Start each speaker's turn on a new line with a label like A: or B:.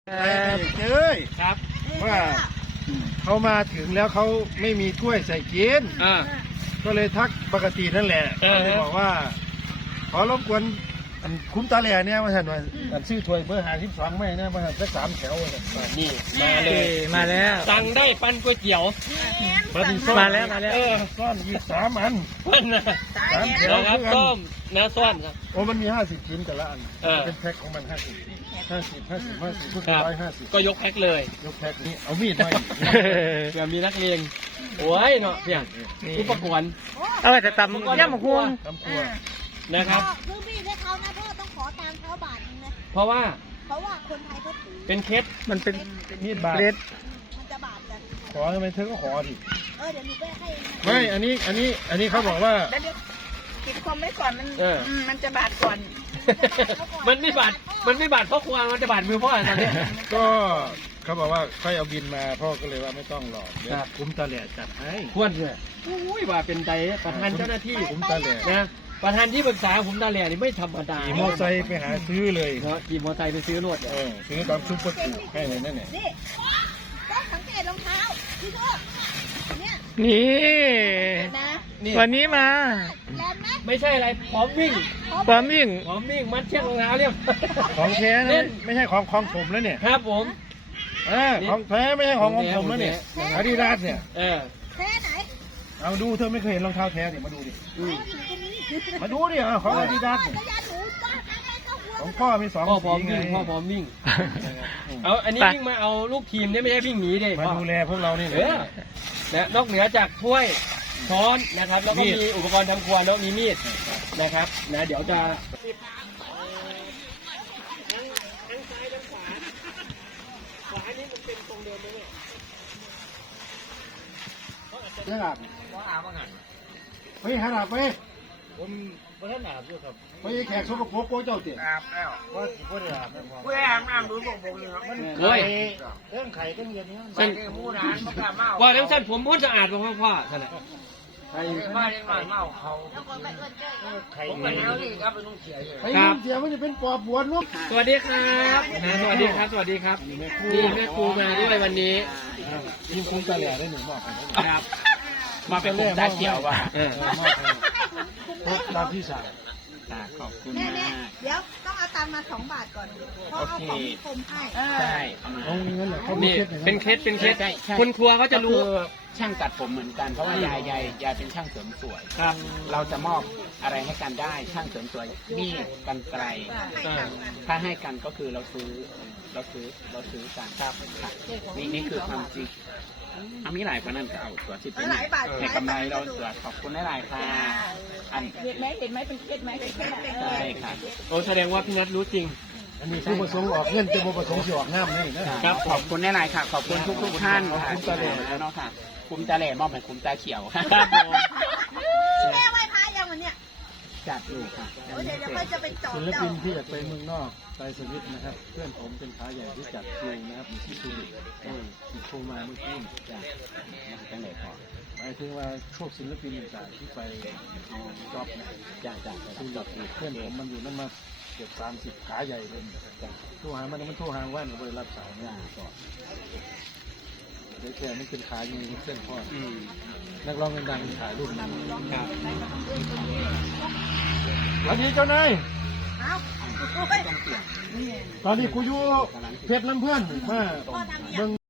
A: เจ้ย
B: ครับ
A: ว่าเขามาถึงแล้วเขาไม่มีถ้วยใส่กินก็เลยทักปกตินั่นแหละก็เลยบอกว่าขอรบกวนคุ้มตาแหล่เนี่ยมาเห็นว่าชื่อถ้วยเบอร์52ไม่นะมาสัก3แถว
B: นี่มาเลย
C: มาแล้ว
B: สั่งได้ปันก๋วยเตี๋ยว
C: มาแล้ว
A: ซ่อนอีก3 อัน
B: ปันนะ
A: 3 แถว
B: นะครับต้มนะซ่อนครับ
A: โอ้มันมี50 ชิ้นแต่ละอันเป็นแพ็คของมัน50ทุก150
B: ก็ยกแพ็คเลย
A: ยกแพ็คนี้เอามีดมาอีก
B: เผื่อมีนักเรียนโอ้ยเนาะเพียงอุปกรณ์
C: เอาไปแต่ตำย่ำหมกฮวง
A: ตำครัว
B: นะครับ
D: ซื้อมีดให้เขานะพ่อต้องขอตามเขาบาทนึงนะ
B: เพราะว่า
D: คนไทยเขาถือ
B: เป็นเคส
C: มันเป็น
A: มีดบาด
C: เล็ด
D: มันจะบาทกัน
A: ขอทำไมเธอก็ขอดิ
D: เดี๋ยวหนูไปให้เองนะ
A: ไม่อันนี้เขาบอกว่า
E: แล้วเดี๋ยวปิดคอมไว้ก่อนมันจะบาดก่อน
B: มันไม่บาดเพราะครัวมันจะบาดมือพ่อตอนนี้
A: ก็เขาบอกว่าค่อยเอาบินมาพ่อก็เลยว่าไม่ต้องหรอกเดี๋ยวคุ้มตาแหล่จัดให้
B: ควรเลยอุ้ยว่าเป็นใจประธานเจ้าหน้าที่
A: คุ้มตาแหล่
B: นะประธานที่ปรึกษาผมตาแหล่นี่ไม่ธรรมดา
A: ขี่มอไซค์ไปหาซื้อเลย
B: เนาะขี่มอเตอร์ไซค์ไปซื้อรวด
A: ซื้อตามซุปเปอร์ถูกให้เลยนั่นแหละ
D: นี่ต้องสังเกตรองเท้าพี่โชคเนี่ย
C: นี่
D: นะ
B: นี่
C: วันนี้มา
D: แลนด์ไหม
B: ไม่ใช่อะไรพร้อมวิ่ง
C: ความวิ่ง
B: พร้อมวิ่งมัดเชือกรองเท้าเรียบ
A: ของแท้นะไม่ใช่ของผมแล้วเนี่ย
B: ครับผม
A: ของแท้ไม่ใช่ของผมแล้วเนี่ยอาดิดาสเนี่ย
D: แท้ไหน
A: เอาดูเธอไม่เคยเห็นรองเท้าแท้เนี่ยมาดูดิ
D: แท้ถึงตรงนี้
A: มาดูดิของอาดิดาส
D: จักรยานหนูจ้าทำอะไรก็หัว
A: ของพ่อมี2
B: พ่อพร้อม
A: สีไง
B: วิ่งพ่อพร้อมวิ่งเอาอันนี้วิ่งมาเอาลูกทีมเนี่ยไม่ใช่วิ่งหนีเด้
A: มาดูแลพวกเรานี่
B: นะนอกเหนือจากถ้วยช้อนนะครับแล้วก็มีอุปกรณ์ทำครัวแล้วมีมีดนะครับนะเดี๋ยวจะ
A: นี่หลับเฮ้ยหาหลับไป
B: ผมไม่ได้หนาพูดครับ
A: เฮ้ยแขกสกปรกโก้เจ้าเตี๋ยอาบแล้วว่าสิบ่ได้อาบแล้ว
E: เว้ยอาบน้ำดูบอกบอกเลยมัน
B: โอ้ย
A: เรื่องไข่ก็เงียบนี้
E: ใส่หมูนานมันกล้าเมา
B: ว่าแล้วสั้นผมพ้นสะอาดของพ่อท่านแหละ
A: ไข่
E: บ้านยังมาเมาเขา
A: ไข่
E: ผมก็แล้วนี่ครับไปต้องเสียเลย
A: ไข่เสียมันจะเป็นปอบปวดลูก
B: สวัสดีครับสวัสดีครับสวัสดีครับนี่แม่ครูมาด้วยวันนี้
A: ยิงคุ้มตาแหล่ได้หนึ่งบอก
B: ครับ
A: มาเป็นลูกตาเขียวว่ะ
D: คุ้ม
A: ตามพี่สาว
B: ขอบคุณ
D: แน่เดี๋ยวต้องเอาตังค์มา2 บาทก่อนเพราะเอาของมีคมให้
B: ใช่
A: เอาเงินเหรอเขา
B: นี่
A: เป็นเคส
B: เป็นเคสคนครัวเขาจะรู้
F: ช่างตัดผมเหมือนกันเพราะว่ายายเป็นช่างเสริมสวย
B: ครับ
F: เราจะมอบอะไรให้กันได้ช่างเสริมสวยมีดกรรไกรถ้าให้กันก็คือเราซื้อกันครับนี่คือความจริงมีหลายกว่านั้นก็เอาตัวที่เป็น
D: หลายบาท
F: ในกำไรเราตัวขอบคุณหลายค่ะอัน
E: เห็นไหมเป็นเคล็ดไหมเป็นเคล็ด
F: ใช่ค่ะ
B: โอ้แสดงว่าพี่นัทรู้จริง
A: อันนี้ผู้ประสงค์ออกเงินจะผู้ประสงค์สิออกน้ำนี่นะครับ
F: ขอบคุณหลายค่ะขอบคุณทุกท่านคุ้มตาแหล่แล้วเนาะค่ะคุ้มตาแหล่มอบให้คุ้มตาเขียว
B: ครับผม
D: แม่ไหว้พระยังวันเนี้ย
F: จัดอยู่ค่ะ
D: เดี๋ยวก็จะไปจอด
A: ศิล
D: เจ้า
A: ปินที่อยากไปเมืองนอกไปสวิตนะครับเพื่อนผมเป็นขาใหญ่ที่จัดคิวนะครับอยู่ที่ซูริคที่โทรมาเมื่อกี้
F: จ้ะจังไหนพอ
A: หมายถึงว่าพวกศิลปินต่างๆที่ไปจอบนะ
F: จ้ะ
A: ซูริคเพื่อนผมมันอยู่นั่นมาเกือบ30ขาใหญ่เลยโทรหามันโทรหาว่าหนูไปรับสายเนี่ยก่อนเดี๋ยวแค่ไม่เป็นขาอยู่เส้นพ่อนักร้องดังๆถ่ายรูปนั้น
B: ครับ
A: สวัสดีเจ้านาย
D: เอ้า
A: ตอนนี้กูอยู่เพชรลำเพื่อนมาเบิ่ง